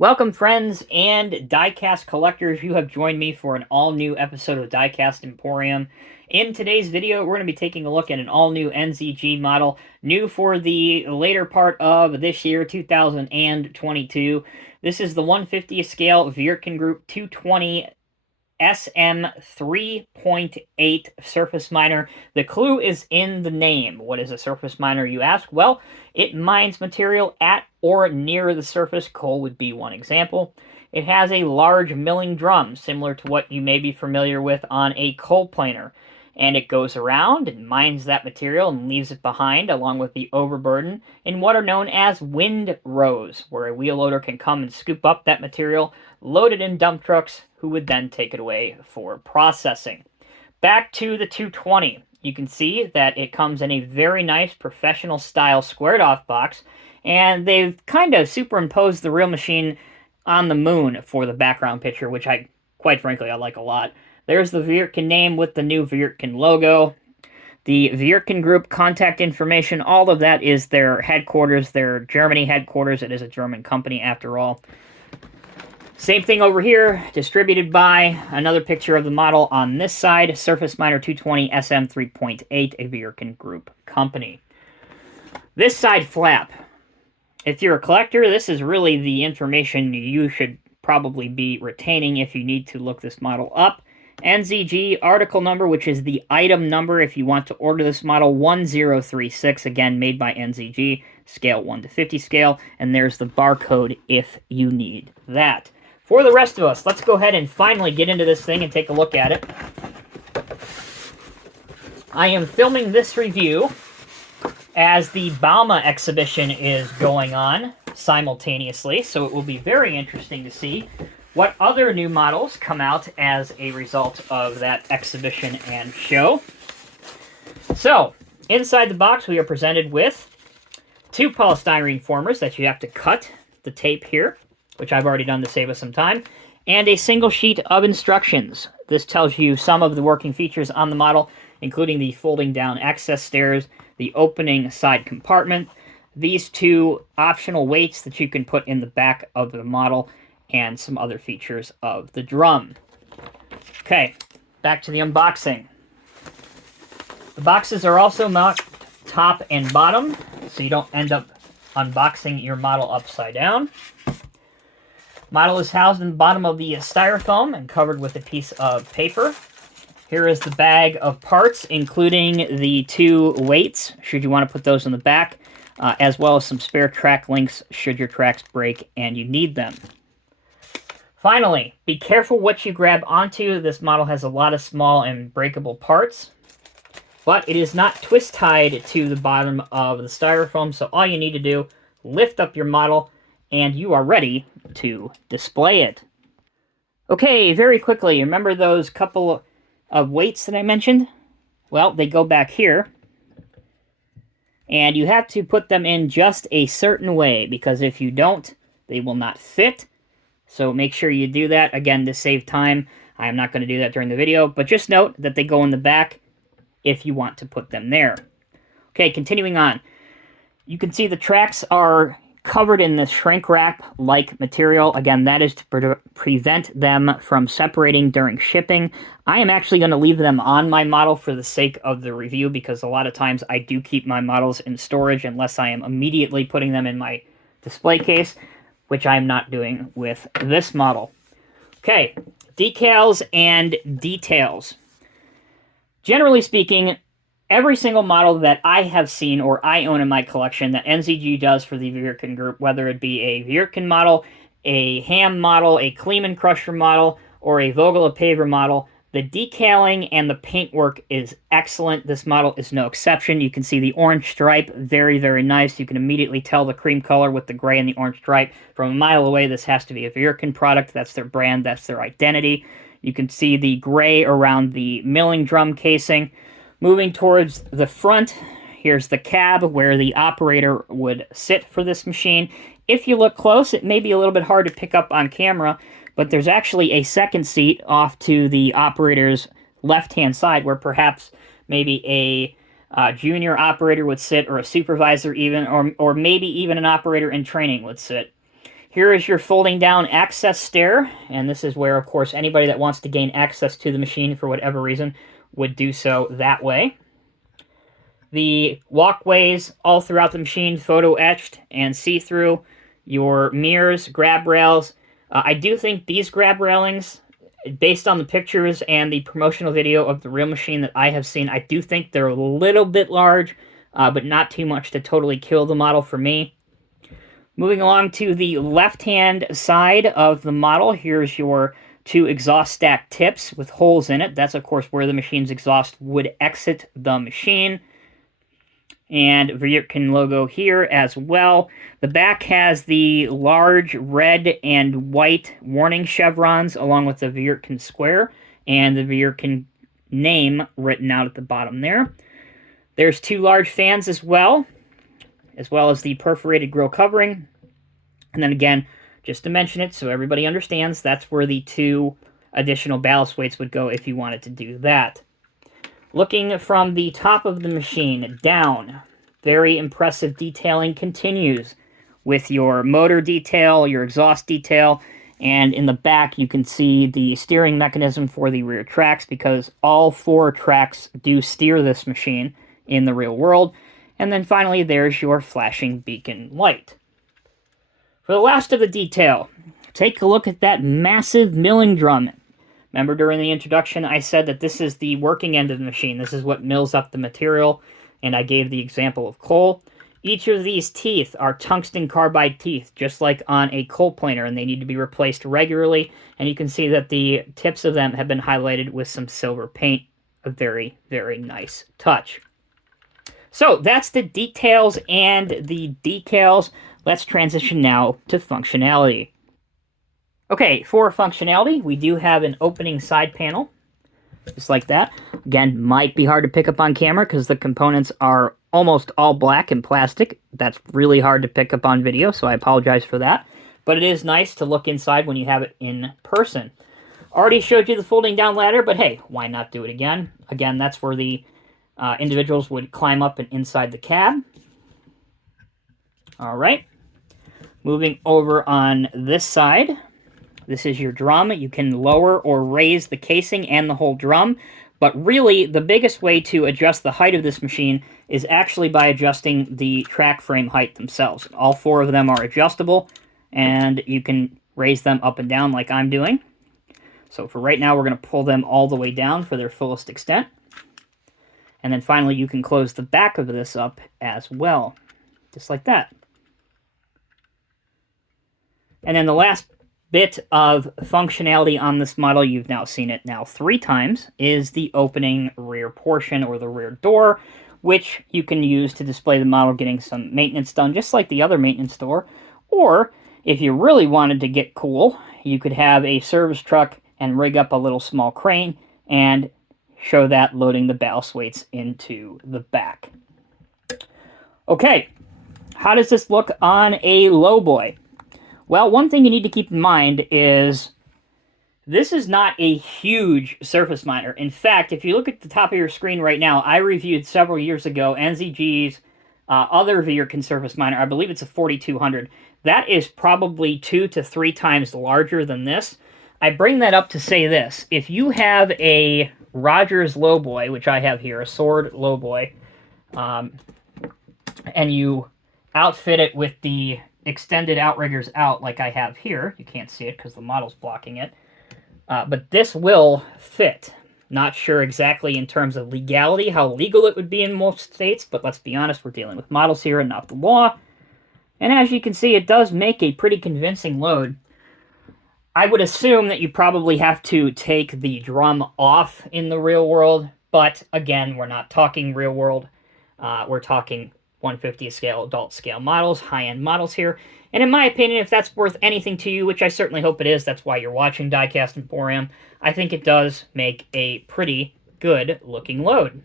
Welcome, friends and diecast collectors. You have joined me for an all-new episode of Diecast Emporium. In today's video, we're going to be taking a look at an all-new NZG model, new for the later part of this year, 2022. This is the 150th scale Wirtgen Group 220 SM 3.8 surface miner. The clue is in the name. What is a surface miner, you ask? Well, it mines material at or near the surface. Coal would be one example. It has a large milling drum, similar to what you may be familiar with on a coal planer. And it goes around and mines that material and leaves it behind, along with the overburden, in what are known as wind rows, where a wheel loader can come and scoop up that material, load it in dump trucks, who would then take it away for processing. Back to the 220. You can see that it comes in a very nice professional style squared off box, and they've kind of superimposed the real machine on the moon for the background picture, which quite frankly, I like a lot. There's the Wirtgen name with the new Wirtgen logo. The Wirtgen Group contact information, all of that is their headquarters, their Germany headquarters. It is a German company after all. Same thing over here, distributed by another picture of the model on this side, Surface Miner 220 SM 3.8, a Wirtgen Group company. This side flap. If you're a collector, this is really the information you should probably be retaining if you need to look this model up. NZG article number, which is the item number if you want to order this model, 1036, again, made by NZG, scale 1 to 50 scale, and there's the barcode if you need that. For the rest of us, let's go ahead and finally get into this thing and take a look at it. I am filming this review as the Bauma exhibition is going on simultaneously, so it will be very interesting to see what other new models come out as a result of that exhibition and show. So, inside the box we are presented with 2 polystyrene formers that you have to cut the tape here, which I've already done to save us some time, and a single sheet of instructions. This tells you some of the working features on the model, including the folding down access stairs, the opening side compartment, these 2 optional weights that you can put in the back of the model, and some other features of the drum. Okay, back to the unboxing. The boxes are also marked top and bottom, so you don't end up unboxing your model upside down. Model is housed in the bottom of the styrofoam and covered with a piece of paper. Here is the bag of parts, including the 2 weights, should you want to put those in the back, as well as some spare track links should your tracks break and you need them. Finally, be careful what you grab onto. This model has a lot of small and breakable parts, but it is not twist tied to the bottom of the styrofoam, so all you need to do, lift up your model, and you are ready to display it. Okay, very quickly, remember those couple of weights that I mentioned? Well, they go back here, and you have to put them in just a certain way, because if you don't, they will not fit. So make sure you do that, again, to save time. I am not going to do that during the video, but just note that they go in the back if you want to put them there. Okay, continuing on. You can see the tracks are covered in this shrink wrap-like material. Again, that is to prevent them from separating during shipping. I am actually going to leave them on my model for the sake of the review, because a lot of times I do keep my models in storage unless I am immediately putting them in my display case, which I'm not doing with this model. Okay, decals and details. Generally speaking, every single model that I have seen or I own in my collection that NZG does for the Wirtgen Group, whether it be a Wirtgen model, a Ham model, a Kleemann Crusher model, or a Vogel Paver model, the decaling and the paintwork is excellent. This model is no exception. You can see the orange stripe, very, very nice. You can immediately tell the cream color with the gray and the orange stripe. From a mile away, this has to be a Wirtgen product. That's their brand. That's their identity. You can see the gray around the milling drum casing. Moving towards the front, here's the cab where the operator would sit for this machine. If you look close, it may be a little bit hard to pick up on camera, but there's actually a second seat off to the operator's left-hand side where perhaps maybe a junior operator would sit, or a supervisor even, or maybe even an operator in training would sit. Here is your folding down access stair, and this is where, of course, anybody that wants to gain access to the machine for whatever reason would do so that way. The walkways all throughout the machine, photo etched and see-through. Your mirrors, grab rails. I do think these grab railings, based on the pictures and the promotional video of the real machine that I have seen, I do think they're a little bit large, but not too much to totally kill the model for me. Moving along to the left-hand side of the model, here's your 2 exhaust stack tips with holes in it. That's, of course, where the machine's exhaust would exit the machine. And Wirtgen logo here as well. The back has the large red and white warning chevrons along with the Wirtgen square and the Wirtgen name written out at the bottom there. There's 2 large fans as well as the perforated grille covering. And then again, just to mention it so everybody understands, that's where the 2 additional ballast weights would go if you wanted to do that. Looking from the top of the machine down, very impressive detailing continues with your motor detail, your exhaust detail, and in the back you can see the steering mechanism for the rear tracks because all 4 tracks do steer this machine in the real world. And then finally there's your flashing beacon light. For the last of the detail, take a look at that massive milling drum. Remember during the introduction I said that this is the working end of the machine. This is what mills up the material, and I gave the example of coal. Each of these teeth are tungsten carbide teeth, just like on a coal planer, and they need to be replaced regularly. And you can see that the tips of them have been highlighted with some silver paint. A very, very nice touch. So that's the details and the decals. Let's transition now to functionality. Okay, for functionality, we do have an opening side panel, just like that. Again, might be hard to pick up on camera because the components are almost all black and plastic. That's really hard to pick up on video, so I apologize for that. But it is nice to look inside when you have it in person. Already showed you the folding down ladder, but hey, why not do it again? Again, that's where the individuals would climb up and inside the cab. All right. Moving over on this side. This is your drum. You can lower or raise the casing and the whole drum, but really the biggest way to adjust the height of this machine is actually by adjusting the track frame height themselves. All 4 of them are adjustable, and you can raise them up and down like I'm doing. So for right now, we're going to pull them all the way down for their fullest extent. And then finally, you can close the back of this up as well, just like that. And then the last bit of functionality on this model, you've now seen it now 3 times, is the opening rear portion or the rear door, which you can use to display the model getting some maintenance done, just like the other maintenance door. Or if you really wanted to get cool, you could have a service truck and rig up a little small crane and show that loading the ballast weights into the back. Okay, how does this look on a lowboy? Well, one thing you need to keep in mind is this is not a huge surface miner. In fact, if you look at the top of your screen right now, I reviewed several years ago NZG's other Wirtgen surface miner. I believe it's a 4200. That is probably 2 to 3 times larger than this. I bring that up to say this. If you have a Rogers lowboy, which I have here, a sword lowboy, and you outfit it with the extended outriggers out like I have here. You can't see it because the model's blocking it. But this will fit. Not sure exactly in terms of legality how legal it would be in most states, but let's be honest, we're dealing with models here and not the law. And as you can see, it does make a pretty convincing load. I would assume that you probably have to take the drum off in the real world, but again, we're not talking real world. We're talking 150th scale, adult scale models, high-end models here. And in my opinion, if that's worth anything to you, which I certainly hope it is, that's why you're watching Diecast Emporium, I think it does make a pretty good looking load.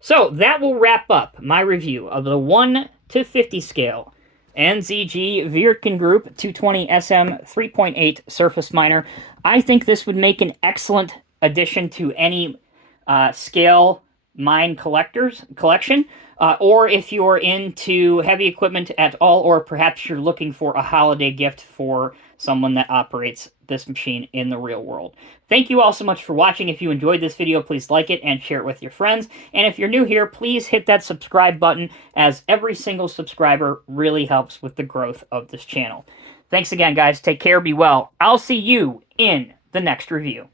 So that will wrap up my review of the 1 to 50 scale NZG Wirtgen Group 220 SM 3.8 surface miner. I think this would make an excellent addition to any scale mine collection, or if you're into heavy equipment at all, or perhaps you're looking for a holiday gift for someone that operates this machine in the real world. Thank you all so much for watching. If you enjoyed this video, please like it and share it with your friends. And if you're new here, please hit that subscribe button, as every single subscriber really helps with the growth of this channel. Thanks again, guys. Take care. Be well. I'll see you in the next review.